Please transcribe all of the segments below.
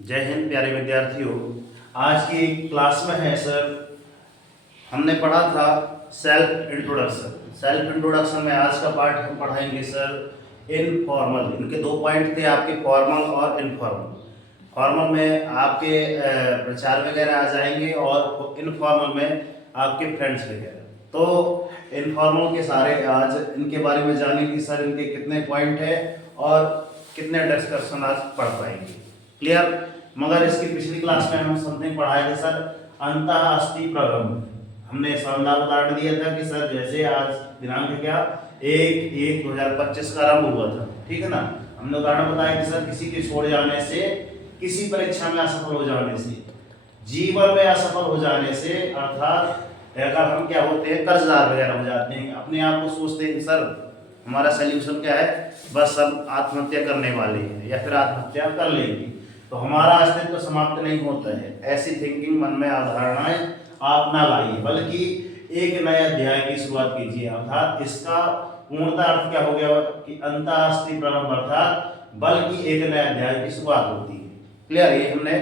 जय हिंद प्यारे विद्यार्थियों। आज की क्लास में है सर, हमने पढ़ा था सेल्फ इंट्रोडक्शन। सेल्फ इंट्रोडक्शन में आज का पार्ट हम पढ़ाएंगे सर इनफॉर्मल। इनके दो पॉइंट थे आपके, फॉर्मल और इनफॉर्मल। फॉर्मल में आपके प्रचार वगैरह आ जाएंगे और इनफॉर्मल में आपके फ्रेंड्स वगैरह। तो इनफॉर्मल के सारे आज इनके बारे में जानेंगे कि सर इनके कितने पॉइंट है और कितने डिस्कशन आज पढ़ पाएंगे। क्लियर? मगर इसकी पिछली क्लास में हम समथिंग पढ़ाए थे सर अंतःअस्थि प्रगम। हमने शानदार उदाहरण दिया था कि सर जैसे आज दिनांक क्या 1/1/2025 का आरंभ हुआ था, ठीक है ना। हमने उदाहरण बताया कि सर किसी के छोड़ जाने से, किसी परीक्षा में असफल हो जाने से, जीवन में असफल हो जाने से, अर्थात अगर हम क्या होते हैं कर्जदार वगैरह हो जाते हैं, अपने आप को सोचते हैं कि सर हमारा सोल्यूशन क्या है, बस हम आत्महत्या करने वाले हैं या फिर आत्महत्या कर लेंगे, तो हमारा अस्तित्व तो समाप्त नहीं होता है। ऐसी थिंकिंग मन में अवधारणाएं आप ना लाइए, बल्कि एक नए अध्याय की शुरुआत कीजिए। अर्थात इसका पूर्णतः अर्थ क्या हो गया कि अंतःअस्थि प्रारंभ, अर्थात बल्कि एक नए अध्याय की शुरुआत होती है। क्लियर? ये हमने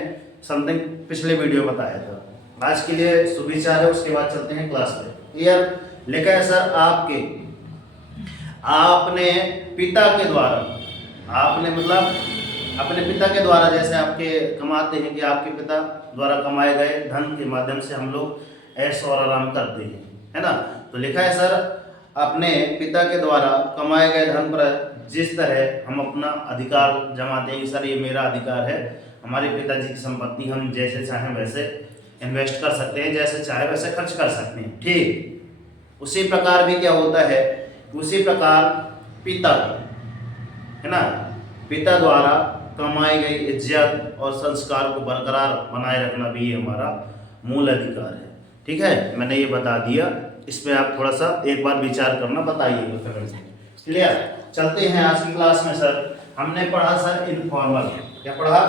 समथिंग पिछले वीडियो बताया था। आज के लिए सुविचार है, उसके बाद चलते हैं क्लास में। क्लियर? लिखा है सर आपने पिता के द्वारा, आपने मतलब अपने पिता के द्वारा, जैसे आपके कमाते हैं कि आपके पिता द्वारा कमाए गए धन के माध्यम से हम लोग ऐश और आराम करते हैं, है ना। तो लिखा है सर अपने पिता के द्वारा कमाए गए धन पर जिस तरह हम अपना अधिकार जमाते हैं, सर ये मेरा अधिकार है, हमारे पिताजी की संपत्ति हम जैसे चाहें वैसे इन्वेस्ट कर सकते हैं, जैसे चाहे वैसे खर्च कर सकते हैं, ठीक। उसी प्रकार भी क्या होता है, उसी प्रकार पिता, है ना, पिता द्वारा कमाई गई इज्जत और संस्कार को बरकरार बनाए रखना भी हमारा मूल अधिकार है। ठीक है, मैंने ये बता दिया, इसमें आप थोड़ा सा एक बार विचार करना बताइएगा। क्लियर? चलते हैं आज की क्लास में। सर हमने पढ़ा सर इनफॉर्मल। क्या पढ़ा?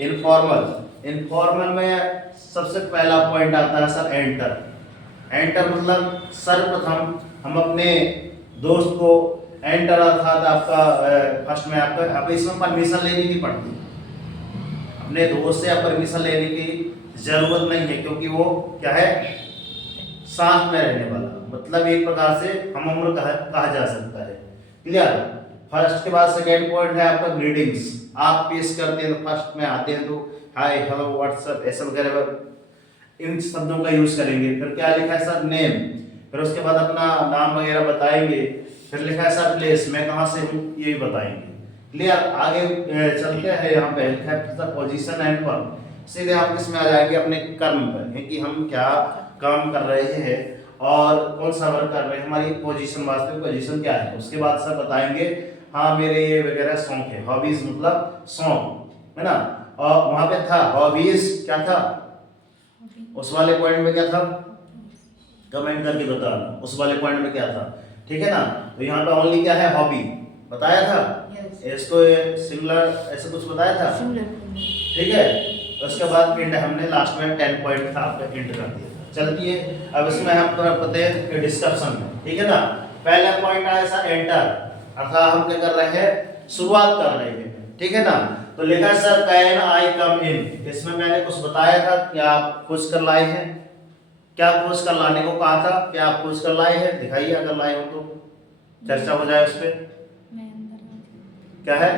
इनफॉर्मल। इनफॉर्मल में सबसे पहला पॉइंट आता है सर एंटर। एंटर मतलब सर्वप्रथम हम अपने दोस्त को एंटर, अर्थात आपका फर्स्ट में आपका इसमें परमिशन लेनी नहीं पड़ती। अपने दोस्त से आप परमिशन लेने की जरूरत नहीं है, क्योंकि वो क्या है, साथ में रहने वाला, मतलब एक प्रकार से हम उम्र कहा जा सकता है। क्लियर? फर्स्ट के बाद सेकेंड पॉइंट है आपका ग्रीटिंग्स। आप पेश करते हैं तो फर्स्ट में आते हैं तो हाय, हेलो, व्हाट्सएप, ऐसा वगैरह इन शब्दों का यूज करेंगे। फिर क्या लिखा है सर नेम, फिर उसके बाद अपना नाम वगैरह बताएंगे। फिर लिखा है सर प्लेस, मैं कहाँ से हूँ ये भी बताएंगे। क्लियर? आगे चलते हैं, यहाँ पे लिखा है सर पोजीशन एंड वर्क। सीधे आप किसमें आ जाएंगे, अपने कर्म पर, कि हम क्या काम कर रहे हैं और कौन सा वर्क कर रहे हैं, हमारी पोजीशन, वास्तविक पोजीशन क्या है। उसके बाद सर बताएंगे हाँ मेरे ये वगैरह शौक है, हॉबीज मतलब शौक, है ना। और वहां पे था हॉबीज, क्या था उस वाले पॉइंट में, क्या था कमेंट करके बताना उस वाले पॉइंट में क्या था, ठीक है ना। तो यहाँ पे ओनली क्या है, हॉबी बताया था। इसको सिंगुलर ऐसे कुछ बताया था, ठीक है। उसके बाद इंड, हमने लास्ट में 10 पॉइंट था आपका इंड कर दिया। चलती है अब इसमें हम पढ़ते हैं डिस्कशन में, ठीक है ना। पहला पॉइंट आया सर एंटर, अर्थात हम क्या कर रहे हैं, शुरुआत कर रहे हैं, ठीक है ना। तो लिखा सर कैन आई कम इन। इसमें मैंने कुछ बताया था कि आप खोज कर लाए हैं, क्या खोज कर लाने को कहा था, क्या आप खोज कर लाए हैं, दिखाइए अगर लाए हो तो चर्चा हो जाए उस पर। क्या है,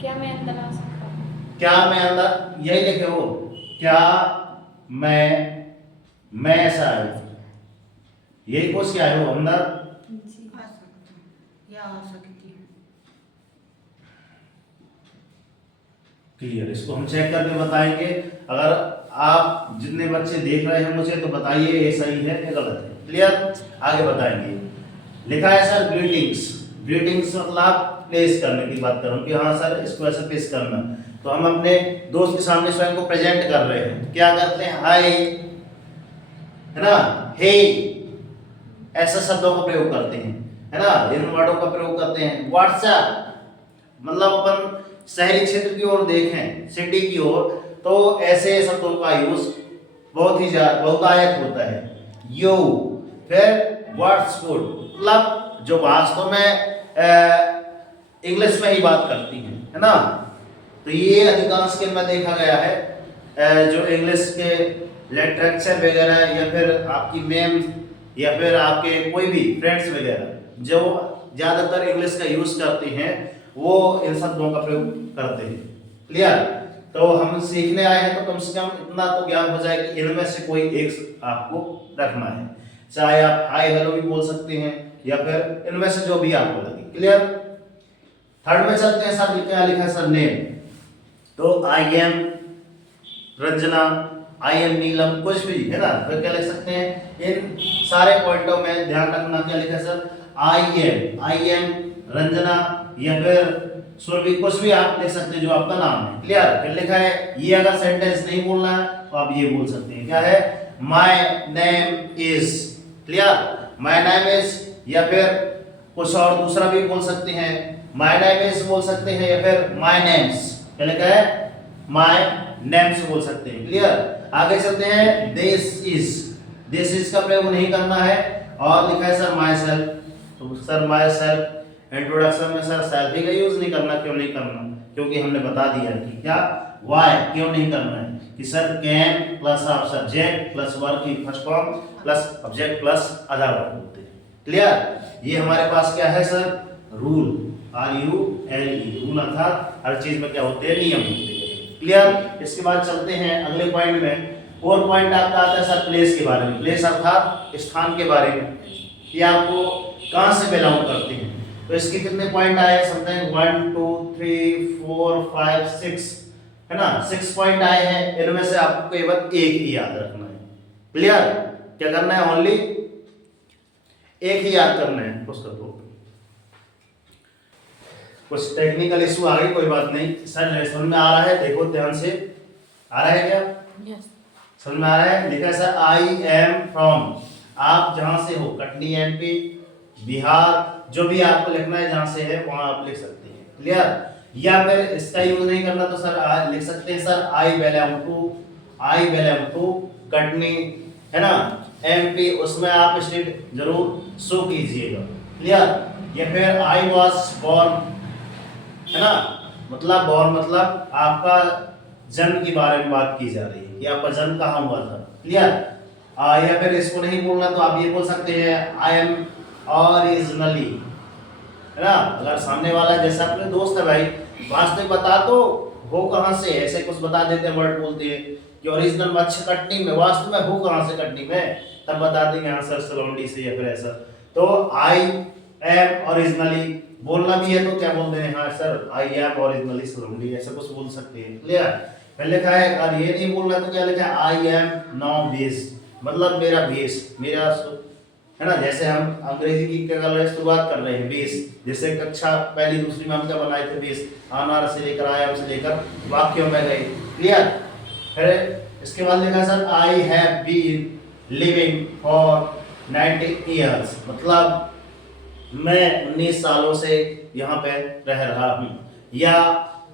क्या मैं अंदर आ सकता हूं, क्या मैं अंदर, यही लिखे हो, क्या मैं ऐसा है, यही खोज क्या है, वो अंदर आ सकता हूं या आ सकती हूं। क्लियर? इसको हम चेक करके बताएंगे। अगर आप जितने बच्चे देख रहे हैं मुझे तो बताइए ये सही है या गलत है। क्लियर? आगे बताएंगे। लिखा है सर ग्रीटिंग्स। ग्रीटिंग्स मतलब प्लेस करने की बात करूं कि हाँ सर इसको ऐसे पेश करना, तो हम अपने दोस्त के सामने स्वयं को प्रेजेंट कर रहे हैं, क्या करते हैं, हाय, है ना, हे, ऐसे शब्दों का प्रयोग करते हैं, है ना, इन वर्डों का प्रयोग करते हैं। व्हाट्सएप मतलब अपन शहरी क्षेत्र की ओर देखें, सिटी की ओर, तो ऐसे शब्दों का यूज बहुत ही बहुतायत होता है। यू, फिर व्हाट्स गुड मतलब जो वास्तव में इंग्लिश में ही बात करती हैं, है ना। तो ये अधिकांश स्किल में देखा गया है जो इंग्लिश के लिटरेचर वगैरह या फिर आपकी मेम या फिर आपके कोई भी फ्रेंड्स वगैरह जो ज़्यादातर इंग्लिश का यूज़ करते हैं वो इन शब्दों का प्रयोग करते हैं। क्लियर? तो हम सीखने आए हैं तो कम से कम इतना तो ज्ञान हो जाए कि इनमें से कोई एक आपको रखना है, चाहे आप हाय हेलो भी बोल सकते हैं या फिर इनमें से जो भी आपको लगे। क्लियर? थर्ड में चलते हैं सर, क्या लिखा है सर? नेम। तो I am Ranjana, I am Neelam, कुछ भी है ना, फिर क्या लिख सकते हैं? इन सारे पॉइंटों में ध्यान रखना क्या लिखा है सर? आई एम रंजना या फिर सुरभि, कुछ भी आप लिख सकते हैं जो आपका नाम है। क्लियर? फिर लिखा है ये अगर सेंटेंस नहीं बोलना है तो आप ये बोल सकते हैं, क्या है? My name is. Clear? My name is, या फिर कुछ और दूसरा भी बोल सकते हैं, माय नेम इज बोल सकते हैं या फिर माय नेम्स। क्या लिखा है? माय नेम्स बोल सकते हैं। क्लियर? आगे चलते हैं, दिस इज का प्रयोग नहीं करना है। और लिखा है सर माय सेल्फ, तो सर माय सेल्फ इंट्रोडक्शन में सर सेल्फ ही का यूज नहीं करना। क्यों नहीं करना? क्योंकि हमने बता दिया कि क्या वाई क्यों नहीं करना है कि सर कैन प्लस आप सब्जेक्ट प्लस वर्ब की first form plus object plus other verb होते हैं। क्लियर? ये हमारे पास क्या है सर? रूल, RULE, रूल अर्थात हर चीज में क्या होते हैं? नियम होते हैं। क्लियर? इसके बाद चलते हैं अगले पॉइंट में। और पॉइंट आपका आता है सर प्लेस के बारे में। प्लेस अर्थात स्थान के बारे में कि आपको कहां से बिलोंग करते हैं। तो इसके कितने पॉइंट आए? समथिंग 1 2 3 4 5 6 है ना, 6 पॉइंट आए हैं। इनमें से आपको केवल एक ही याद रखना है। क्लियर? क्या करना है? ओनली एक ही याद करना है उसका। तो कुछ टेक्निकल इशू आ गई, कोई बात नहीं सर। समझ में आ रहा है? देखो ध्यान से, आ रहा है क्या? यस। समझ में आ रहा है? लिखा है सर आई एम फ्रॉम, आप जहां से हो, कटनी MP, बिहार, जो भी आपको लिखना है जहां से है वहां आप लिख सकते हैं। क्लियर? या फिर इसका यूज नहीं करना तो सर लिख सकते हैं sir I belong to Katni, है ना, MP, उसमें आप स्टेट जरूर शो कीजिएगा। क्लियर? या फिर आई वाज बोर्न, है ना, मतलब बोर्न मतलब आपका जन्म के बारे में बात की जा रही है कि आपका जन्म कहाँ हुआ था। क्लियर? या फिर इसको नहीं बोलना तो आप ये बोल सकते हैं आई एम ओरिजिनली, है ना, अगर सामने वाला जैसा अपने दोस्त है भाई, वास्तविक बता तो हो कहां से, ऐसे कुछ बता देते हैं, वर्ड बोलते हैं कि ओरिजिनल अच्छा कटनी में, वास्तव में हो कहां से कटनी में, तब बता देंगे हाँ सर सलौंडी से या फिर ऐसा। तो आई एम ओरिजिनली बोलना भी है तो क्या बोलते हैं? हाँ सर आई एम ओरिजिनली सलौंडी, ऐसा कुछ बोल सकते हैं। क्लियर? पहले लिखा है, अगर ये नहीं बोलना तो क्या लिखा है? आई एम नाउ बेस्ड, मतलब मेरा बेस, मेरा, है ना, जैसे हम अंग्रेजी की क्या कर रहे हैं? शुरुआत कर रहे हैं बेस। जैसे कक्षा पहली दूसरी में हम क्या बनाए थे? बेस, आनार से लेकर आया से लेकर वाक्यों में गए। क्लियर? फिर इसके बाद लिखा sir I have been living for 90 years, मतलब मैं 19 सालों से यहाँ पे रह रहा हूँ। या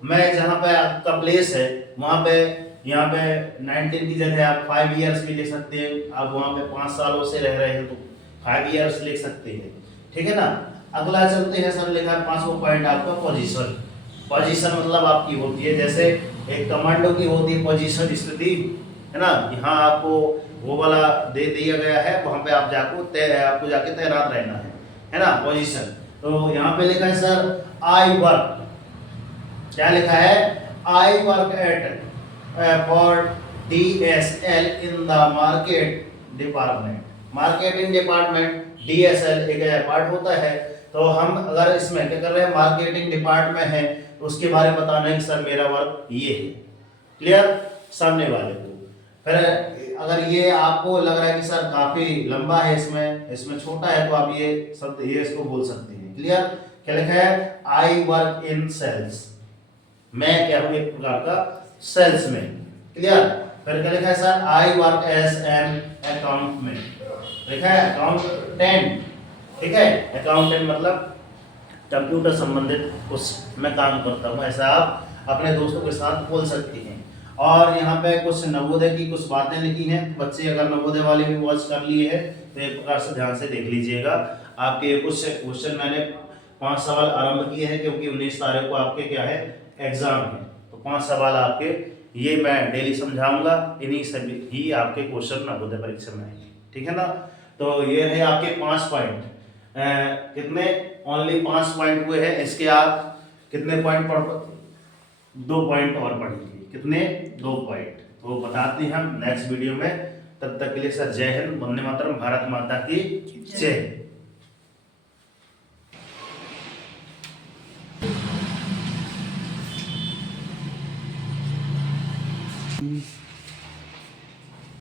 मैं जहाँ पे आपका प्लेस है वहाँ पे, यहाँ पे 19 की जगह आप 5 ईयर्स भी लिख सकते हैं। आप वहाँ पे 5 सालों से रह रहे हैं तो 5 ईयर्स लिख सकते हैं। ठीक है ना? अगला चलते हैं सर, लिखा है 5वां पॉइंट आपका पोजीशन। पोजीशन मतलब आपकी होती है, जैसे एक कमांडो की होती है पोजीशन, स्थिति, है ना, यहाँ आपको वो वाला दे दिया गया है, वहाँ पे आप आपको जाके तैनात रहना है ना, पोजीशन। तो यहाँ पे लिखा है सर आई वर्क, क्या लिखा है? I work at for DSL in the market department. Marketing department, DSL एक पार्ट होता है। तो हम अगर इसमें क्या कर रहे हैं? मार्केटिंग डिपार्टमेंट में है तो उसके बारे में बताना है कि सर मेरा वर्क ये है। क्लियर? सामने वाले को। फिर अगर ये आपको लग रहा है कि सर काफी लंबा है, इसमें छोटा है, तो आप ये शब्द ये इसको बोल सकते हैं। क्लियर? क्या लिखा है? आई वर्क इन सेल्स, मैं क्या हूं? एक प्रकार का सेल्स में। क्लियर? फिर क्या लिखा है sir? I work as an accountant, लिखा है अकाउंटेंट। ठीक है? अकाउंटेंट मतलब कंप्यूटर संबंधित कुछ मैं काम करता हूँ, ऐसा आप अपने दोस्तों के साथ बोल सकती हैं। और यहाँ पे कुछ नवोदय की कुछ बातें लिखी हैं, बच्चे अगर नवोदय वाले भी वॉच कर लिए हैं तो एक प्रकार से ध्यान से देख लीजिएगा। आपके कुछ क्वेश्चन मैंने 5 सवाल आरंभ किए हैं क्योंकि 19 तारीख को आपके क्या है? एग्जाम है। तो 5 सवाल आपके ये मैं डेली समझाऊंगा, इन्हीं सभी ही आपके क्वेश्चन नवोदय परीक्षा में आएंगे, ठीक है ना। तो ये है आपके 5 पॉइंट, कितने ओनली 5 पॉइंट हुए हैं, इसके आप कितने पॉइंट पढ़, 2 पॉइंट और पढ़ेंगे, कितने 2 पॉइंट, तो बताते हैं हम नेक्स्ट वीडियो में। तब तक के लिए सर जय हिंद, वंदे मातरम, भारत माता की जय।